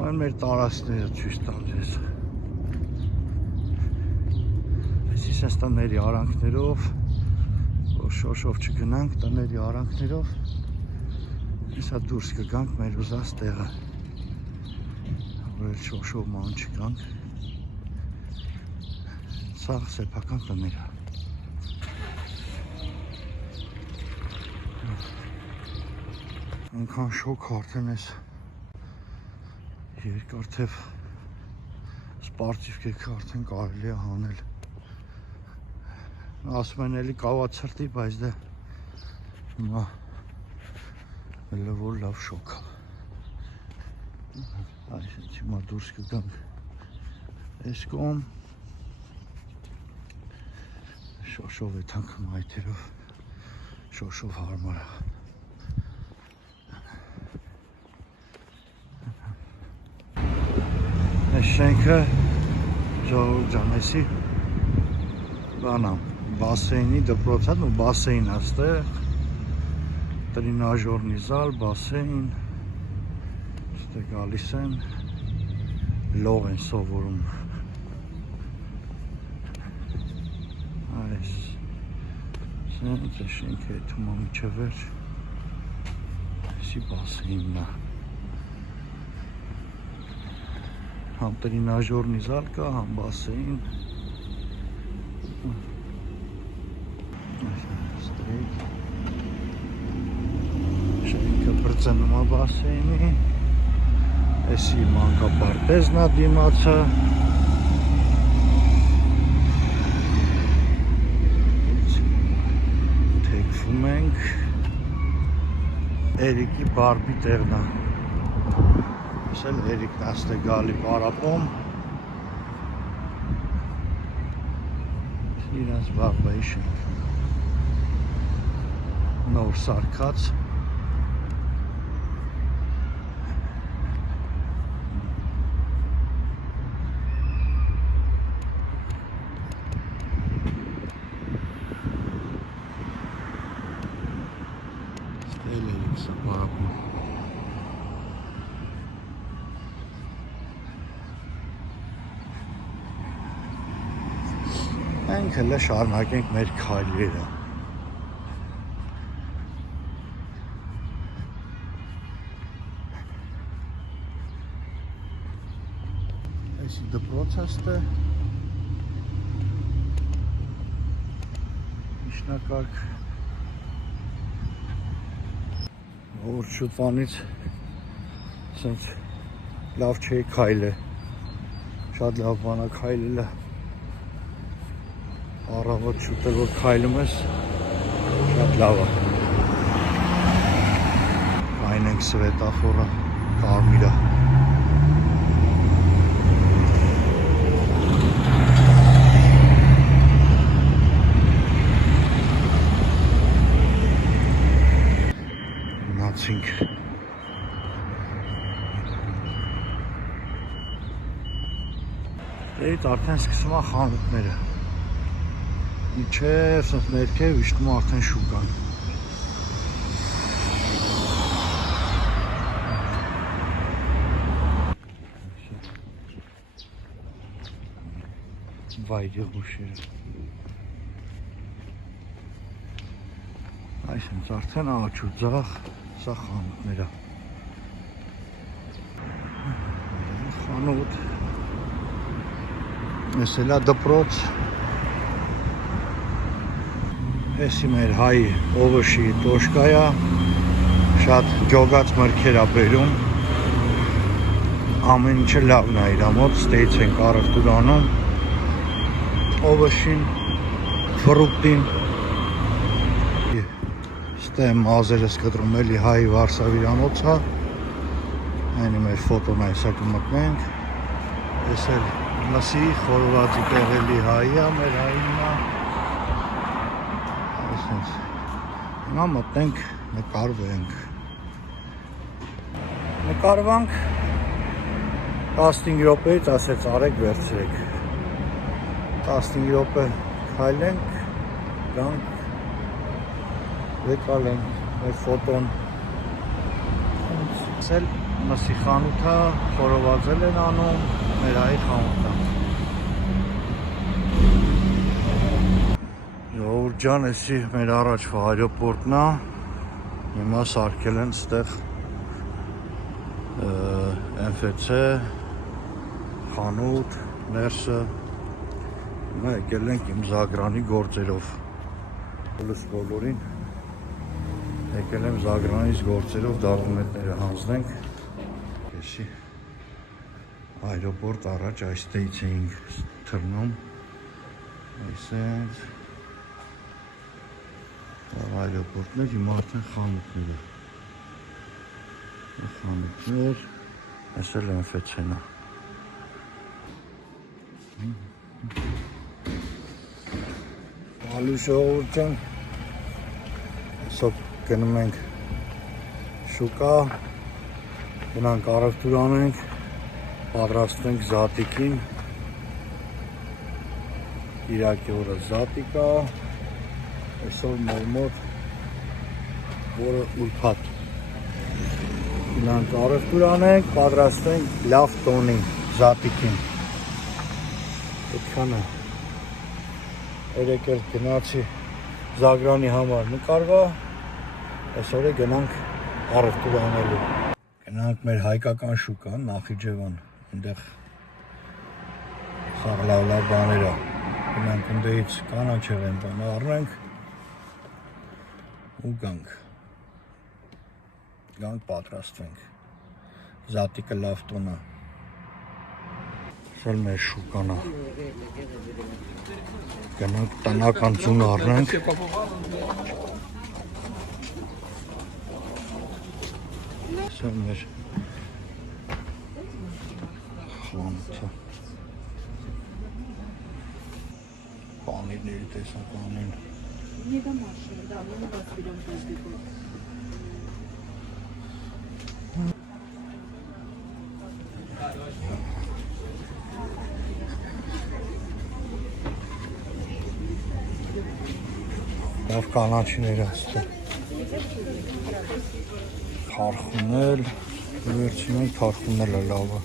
Այն մեր տարածքները ցույց տամ ձեզ։ Այսի sense տների արանքներով, որ շոշով չգնանք, տների արանքներով, հեսա դուրս կգանք մեր ուզած տեղը, որ էլ շոշով ման չգանք։ Սա սեփական տները։ Այնքան շոկ արդեն ես երկար թև սպարտիվ կեքը արդեն կարելի է հանել։ Ասում են էլի կավա ցրտի, բայց դե հիմա էլի որ լավ շոկ է։ Այսինքն հիմա դուրս կգանք այս կողմ, շոշով է թանքը մայթերով, շոշով հարմար է։ Այս շենքը ժողովուրդ ջան, էսի բանա, բասեյնի դպրոցն ու բասեյն աստեղ, տրինաժորնի զալ, բասեյն, ստե գալիս են, լող են սովորում։ Այս սենց է շենքը եթում ամիջը վերջ, էսի բասեյնն է։ Համ տրինաժորնի զալ կա, համ բասեյն։ Շենքը բրծնում է բասեյնի, էսի մանկապարտեզն է դիմացը։ Թեքվում ենք, Էրիկի բարբի տեղն է։ Ես էլ Էրիկն աստե գալի պարապում, իրանց բարբայի շենքը, նոր սարքած, ստել Էրիկսը պարապում։ Մենք հələ շարունակենք մեր քայլերը։ Այսի դպրոցը ստե միջնակարգ, որ շուտվանից սենց լավ չէ քայլը, շատ լավ բան է քայլելը։ Առավոտ շուտել որ քայլում ես, շատ լավ է։ Այն ենք սվետաֆորը, կարմիրը։ Մնացինք։ Դերից արդեն սկսում է խանութները։ Իչև սենց ներքև իշտում արդեն շուկան։ Վայրի հուշերը։ Այսինքն արդեն աճ ու ձախ, սա խանութները։ Խանութ։ Ես էլա դպրոց։ Էսի մեր հայ օվոշի տոշկայա, շատ ջոգած մրգեր է բերում, ամեն ինչը լավն է իր մոտ, ստեյց ենք առևտուր անում, օվոշին, ֆրուկտին, ստե մազերս կտրում էլի հայ Վարշավիրանոց է, այնի մեր ֆոտոն այսա կմտնենք, ես էլ լսի խորովածի տեղելի հայի է, մեր հային է, Հիմա մտնենք, նկարվենք։ Նկարվանք 15 րոպեից ասեց արեք վերցրեք։ 15 րոպե քայլենք, գանք, վեկալենք մեր ֆոտոն։ Սել Մսի խանութը խորովածել են անում մեր այ խանութը։ Ժողովուրդ ջան, էսի մեր առաջվա այրոպորտն է։ Հիմա սարքել են ստեղ MFC խանութ, ներսը։ Հիմա եկել ենք իմ Զագրանի գործերով։ Բոլս բոլորին եկել եմ Զագրանից գործերով դարումետները հանձնենք։ Էսի այրոպորտ առաջ այստեղից էինք թռնում։ Այսենց այրոպորտներ, հիմա արդեն խանութներ։ Խանութներ, այս էլ MFC-ն է։ Ալու ժողովուրդ ջան, այսօր գնում ենք շուկա, գնանք առևտուր անենք, պատրաստենք զատիկին, Կիրակի օրը զատիկ է, այսօր մեր մոտ օրը ուրբաթ։ Գնանք առևտուր անենք, պատրաստենք լավ տոնի զատիկին։ Այդքան է։ Երեկ էլ գնացի Զագրանի համար նկարվա, այսօր է գնանք առևտուր անելու։ Գնանք մեր հայկական շուկան, Նախիջևան, այնտեղ լավ բաներ է։ Գնանք ընդդեղից կանաչեղեն բան առնենք ու գանք պատրաստվենք։ Զատիկը լավ տոն է։ Սա մեր շուկան է։ Գնանք տնական ձուն առնենք։ Սա մեր խանութը։ Պանիրների տեսականին։ Լավ կանաչիներ աստեղ։ Թարխունել, վերջինենք թարխունելը լավը։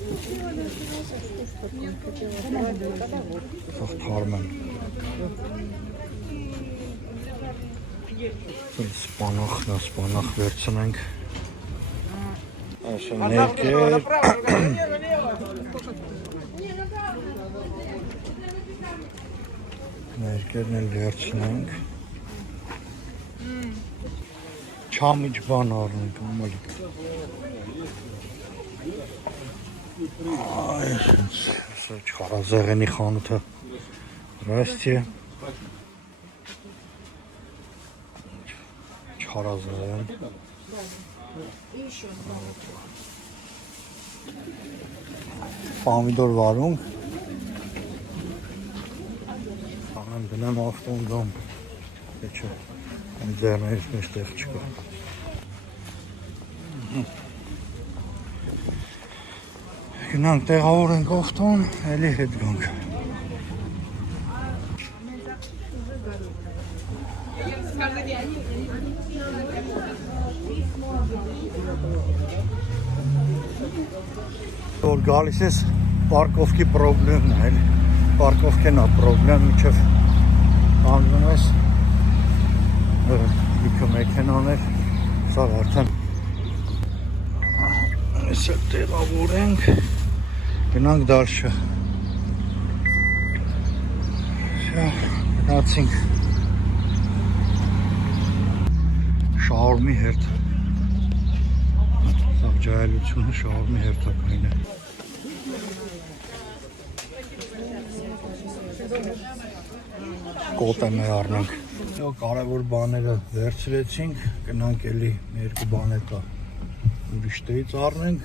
Սաղ թարմեն։ Սպանախ վերցնենք։ Այսը ներկեր։ Ներկերն էլ վերցնենք։ Չամիչ բան առնենք, ամալիկ։ Սա չխարազեղենի խանութը ռաստ է։ Չխարազեղեն։ Պամիդոր վարունք։ Անեմ գնեմ ավտոն գամ։ Եչը, այն ձերներից մեջ տեղ չկա։ Գնանք տեղավորենք ավտոն, էլի հետ գանք։ Որ գալիս ես պարկովքի պրոբլեմն է, պարկովքեն է պրոբլեմ, միջև հանգում ես լիքը մեքենաներ, սա արդեն ես էլ տեղավորենք, գնանք դալշը, գնացինք շաուրմի հերթ, սա ջայելությունը շաուրմի հերթակային է։ Կոտեմ է առնենք։ Կարևոր բաները վերցրեցինք, գնանք էլի երկու բան հետա ուրիշ տեղից առնենք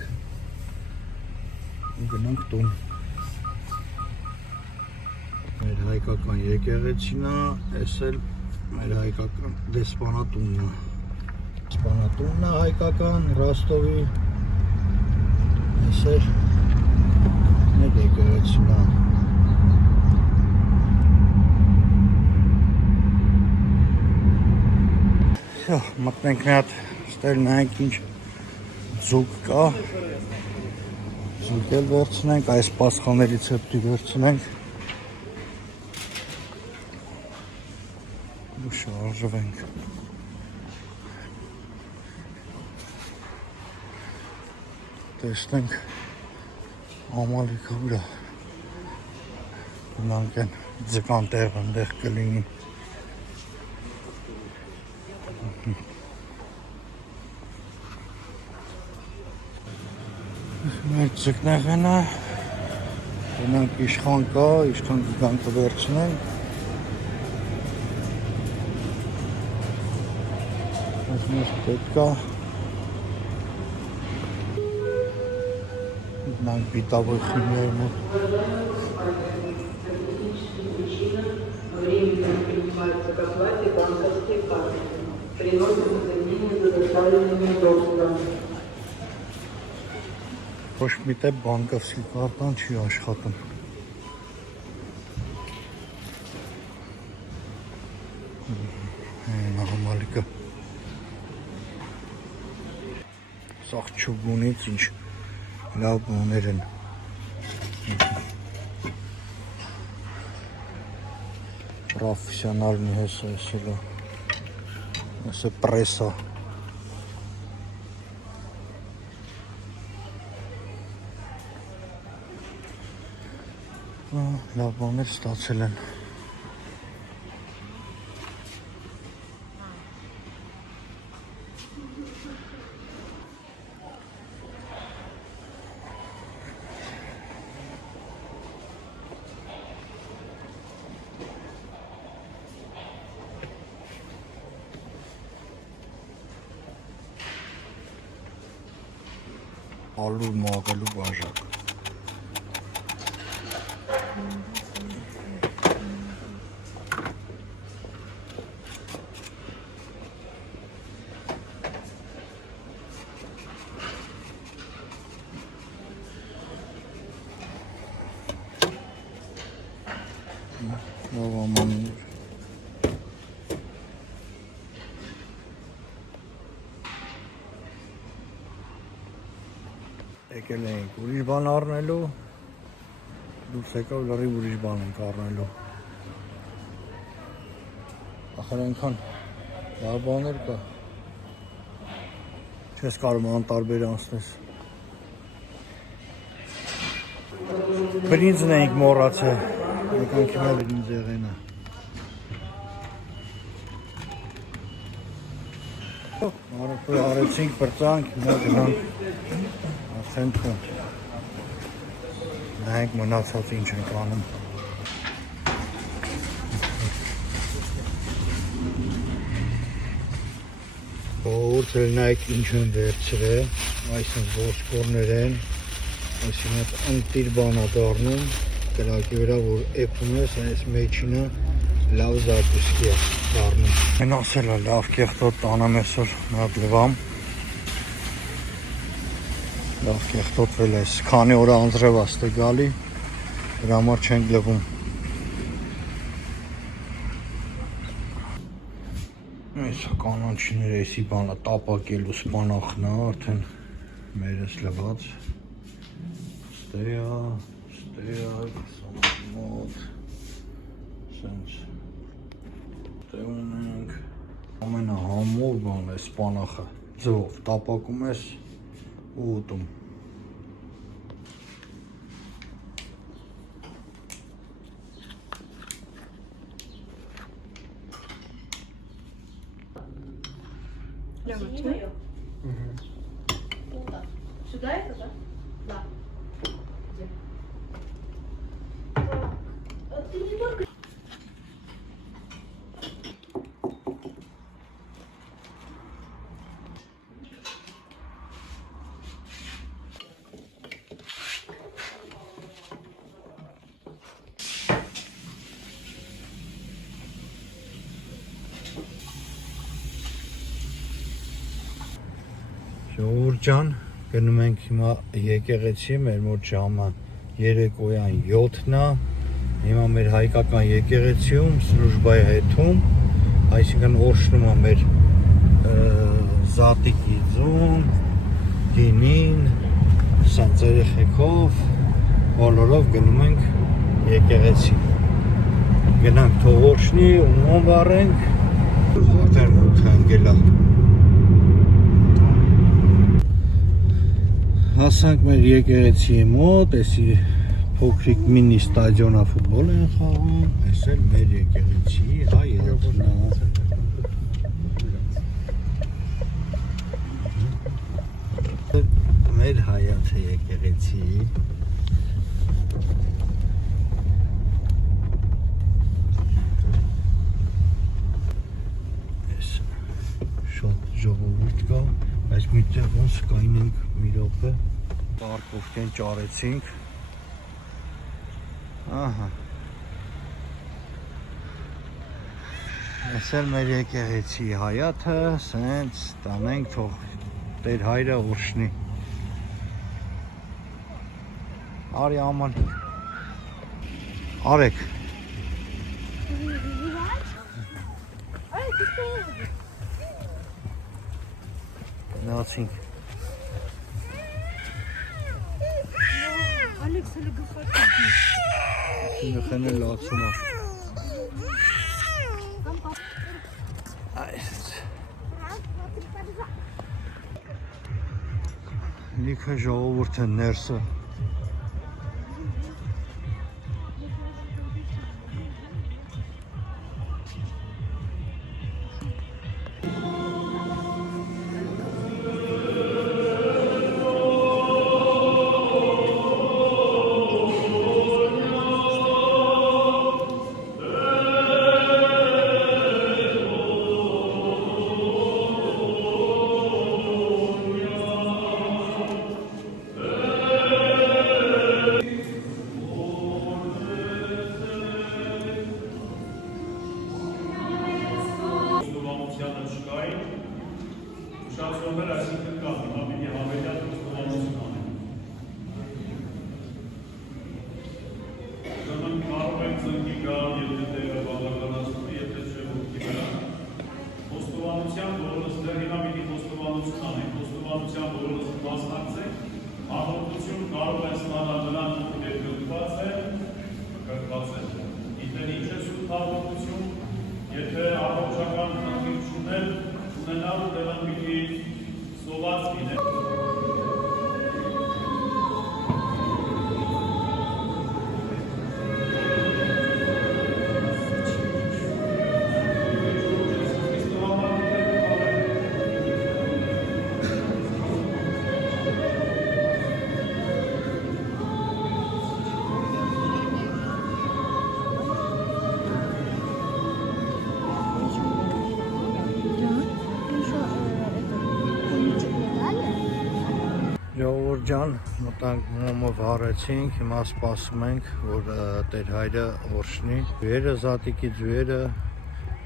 ու գնանք տուն։ Մեր հայկական եկեղեցին է, այս էլ մեր հայկական դեսպանատունն է։ Դեսպանատունն է հայկական, Ռոստովի, այս էլ մեր եկեղեցին է։ Մտնենք մի հատ ստել նայենք ինչ զուգ կա։ Զուգ էլ վերցնենք, այս պասխաներից հետո վերցնենք։ Ու շարժվենք։ Տեսնենք ամալիքը ուրա։ Գնանք են ձկան տեղ ընդեղ կլինի։ Մեր ձկնեղենը գնանք իշխան կա, իշխան գանք կվերցնենք։ Այս մեր պետք է գնանք բիտավոր խիմիայի մոտ։ Ոչ մի տեղ բանկովսկի կարտան չի աշխատում։ Համալիկը։ Սաղ չուգունից ինչ լավ բաներ են։ Պրոֆեսիոնալնի հեսը պրեսա։ Լավ բաներ ստացել են։ Ալու մաղելու բաժակ։ Լավ ամաններ։ Եկել ենք ուրիշ բան առնելու, դուրս եկավ լրիվ ուրիշ բան ենք առնելու։ Ախր այնքան լավ բաներ կա։ Չես կարում անտարբեր անցնես։ Բրինձն էինք մոռացել, եկանք հիմա բրինձ եղենը։ Արեցինք, բրծանք, հիմա գնանք արդեն թուն։ Նայենք մնացած ինչ ենք անում։ Որտեղ նայեք ինչ են վերցրել, այսինքն ոսկորներ են, այսինքն ընտիր բան է դառնում, կրակի վրա որ էփում ես, այս մեջինը լավ զարկուսկի է դառնում։ Են ասել է լավ կեղտոտ տանեմ այսօր նատ լվամ։ Լավ կեղտոտվել ես, քանի օր անձրև աստ է գալի, դրա համար չենք լվում։ Այս կանանչիները էսի բանը տապակելու սպանախն է, արդեն մերս լված։ Ստեա, մոտ, սենց։ Ստե ունենք, ամենը համով բան է սպանախը, ձով, տապակում ես ու ուտում։ Сюда это, да? Да. Где? Ты не только... Ժողովուրդ ջան, գնում ենք հիմա եկեղեցի, մեր մոտ ժամը երեկոյան 7-ն է, հիմա մեր հայկական եկեղեցիում, սրուժբայի հետում, այսինքն օրհնում է մեր զատիկի ձուն, Գինին, սենց երեխեքով, բոլորով գնում ենք եկեղեցի։ Գնանք թողորշնի, ումոն վառենք, արդեն մութ հանգելա։ Հասանք մեր եկեղեցի մոտ, էսի փոքրիկ մինի ստադիոնա ֆուտբոլ են խաղում, այս էլ մեր եկեղեցի հայացն է։ Մեր հայացը եկեղեցի։ Այս շատ ժողովուրդ կա, բայց միտեղ ոնց կայնենք մի րոպե։ Պարկովքեն ճարեցինք։ Ահա։ Այս էլ մեր եկեղեցի հայաթը, սենց տանենք թող Տեր հայրը օրհնի։ Արի աման։ Արեք։ Գնացինք։ Ալեքս հələ գլխարկի։ Գլխեն էլ լացում է։ Այս։ Լիքը ժողովուրդ է ներսը։ Ժողովուրդ ջան, մտանք մոմը վառեցինք, հիմա սպասում ենք, որ Տեր հայրը օրհնի։ Ձուերը, զատիկի ձուերը,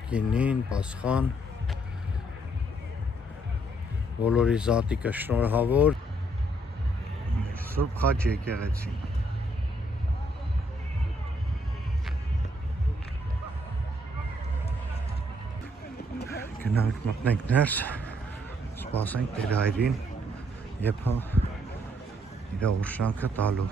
գինին, Պասխան, բոլորի զատիկը շնորհավոր։ Սուրբ Խաչ եկեղեցին։ Գնանք մտնենք ներս, սպասենք Տեր հայրին։ Եփա իր օրհնանքը տալու։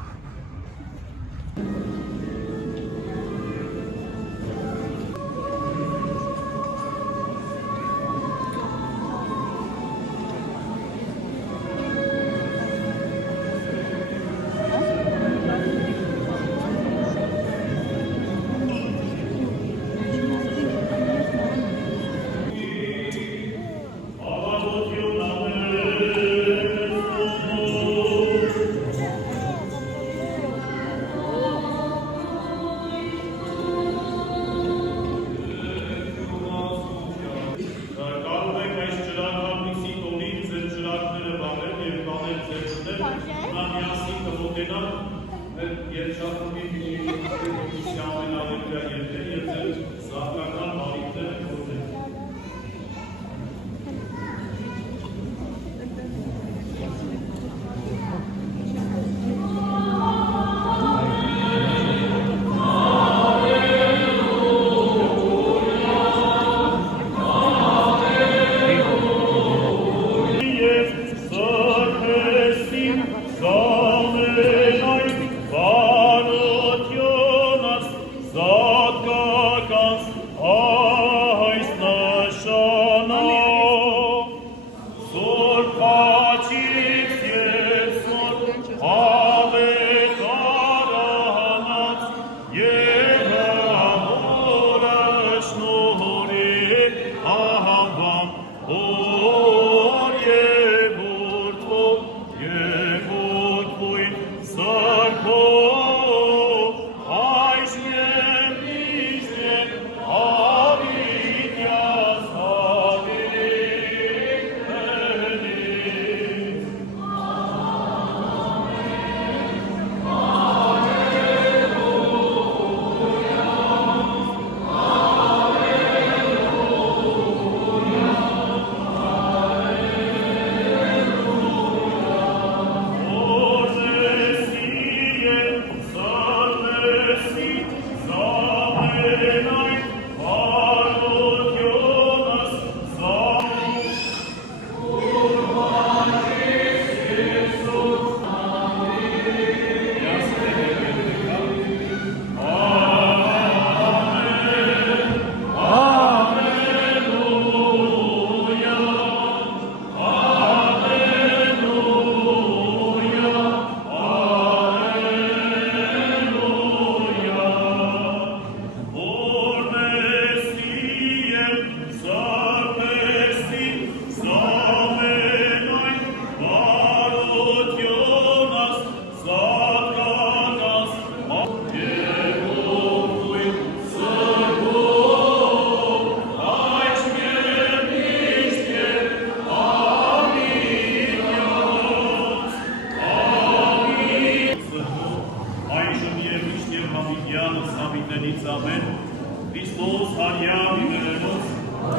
Yes, so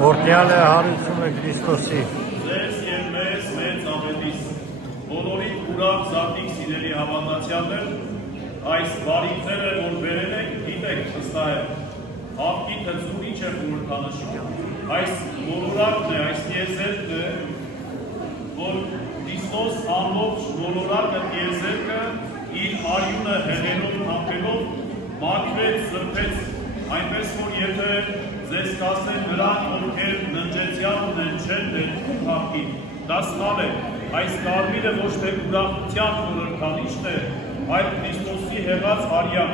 Օրհնյալ է հարությունը Քրիստոսի։ Ձեզ և մեզ մեծ ավետիս, բոլորին ուրախ զատիկ սիրելի հավատացյալներ, այս բարիքները, որ բերել եք, գիտեք վստահ է, հավքիթը զուրիչ է խորհրդանշում։ Այս մոլորակն է, այս տիեզերքն է, որ Քրիստոս ամբողջ մոլորակը տիեզերքը իր արյունը հեղելով, հապելով, մաքրեց, սրբեց, այնպես որ եթե ձեզ կասեն նրանք, ովքեր ննջեցյալ ունեն, չեն ներքում հավքին, դա սխալ է, այս կարմիրը ոչ թե ուրախության խորհրդանիշն է, այլ Քրիստոսի հեղած արյան,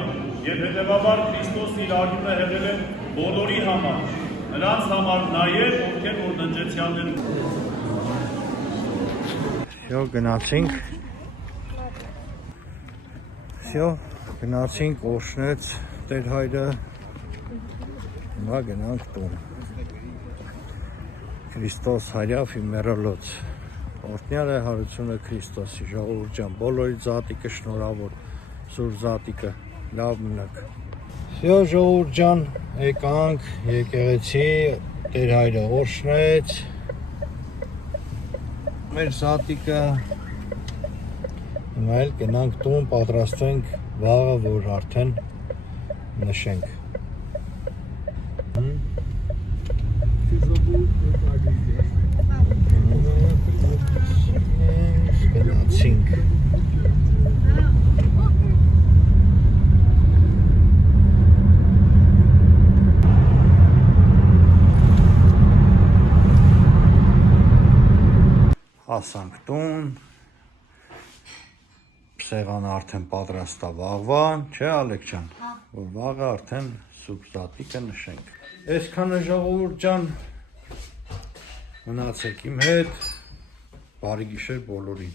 և հետևաբար Քրիստոս իր արյունը հեղել է բոլորի համար, նրանց համար նաև, ովքեր որ ննջեցյալներ ունեն։ Всё, գնացինք։ Всё, գնացինք, օրհնեց Տեր հայրը։ Հիմա գնանք տուն։ Քրիստոս հայրավ իմ մեռելոց։ Օրհնյալ է հարությունը Քրիստոսի, ժողովուրդ ջան, բոլորի զատիկը շնորհավոր, սուր զատիկը, լավ մնաք։ Всё, ժողովուրդ ջան, եկանք եկեղեցի, Տեր հայրը օրհնեց մեր զատիկը։ Հիմա էլ գնանք տուն, պատրաստենք վաղը, որ արդեն նշենք։ Գնացինք։ Հասանք տուն, սեղանը արդեն պատրաստ է վաղվան, չէ Ալեք ջան, որ վաղը արդեն սուրբ զատիկը նշենք։ Այսքանը ժողովուրդ ջան, մնացեք իմ հետ, բարի գիշեր բոլորին։